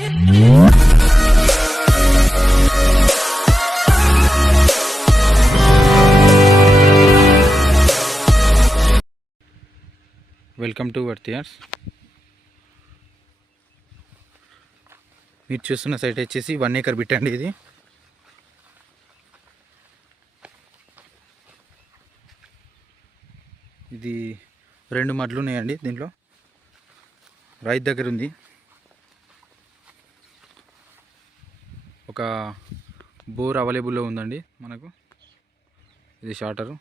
Welcome to వర్తియార్స్. మీరు చూస్తున్న సైట్ వచ్చేసి 1 acre బిట్ అండి. ఇది 2 మడ్లు ఉన్నాయండి. దీంట్లో రైతు దగ్గర ఉంది. ఒక బోర్ అవైలబుల్లో ఉందండి మనకు. ఇది షార్టరు.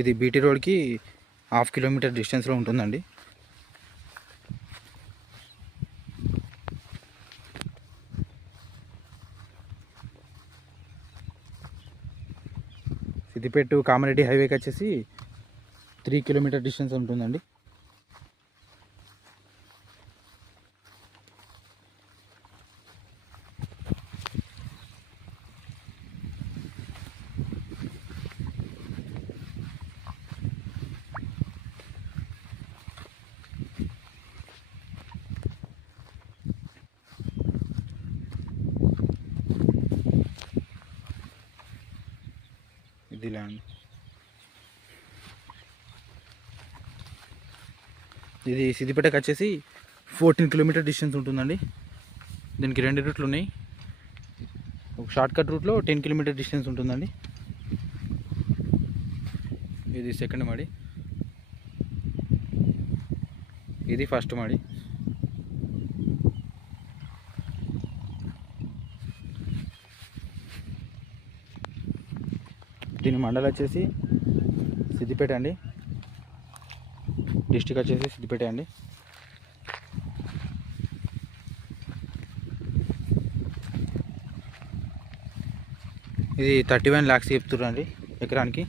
ఇది బీటీ రోడ్కి 1/2 కిలోమీటర్ డిస్టెన్స్లో ఉంటుందండి. సిద్దిపేట కామారెడ్డి హైవేకి వచ్చేసి 3 కిలోమీటర్ డిస్టెన్స్ ఉంటుందండి. ఇది ల్యాండ్. ఇది సిద్దిపేటకి వచ్చేసి 14 కిలోమీటర్ డిస్టెన్స్ ఉంటుందండి. దీనికి 2 రూట్లు ఉన్నాయి. ఒక షార్ట్ కట్ రూట్లో 10 కిలోమీటర్ డిస్టెన్స్ ఉంటుందండి. ఇది సెకండ్ మాడి, ఇది ఫస్ట్ మాడి. దీని మండలం వచ్చేసి సిద్దిపేట అండి. డిస్టిక్ వచ్చేసి సిద్దిపేట అండి. ఇది 31 lakhs చెప్తున్నారు అండి ఎకరానికి.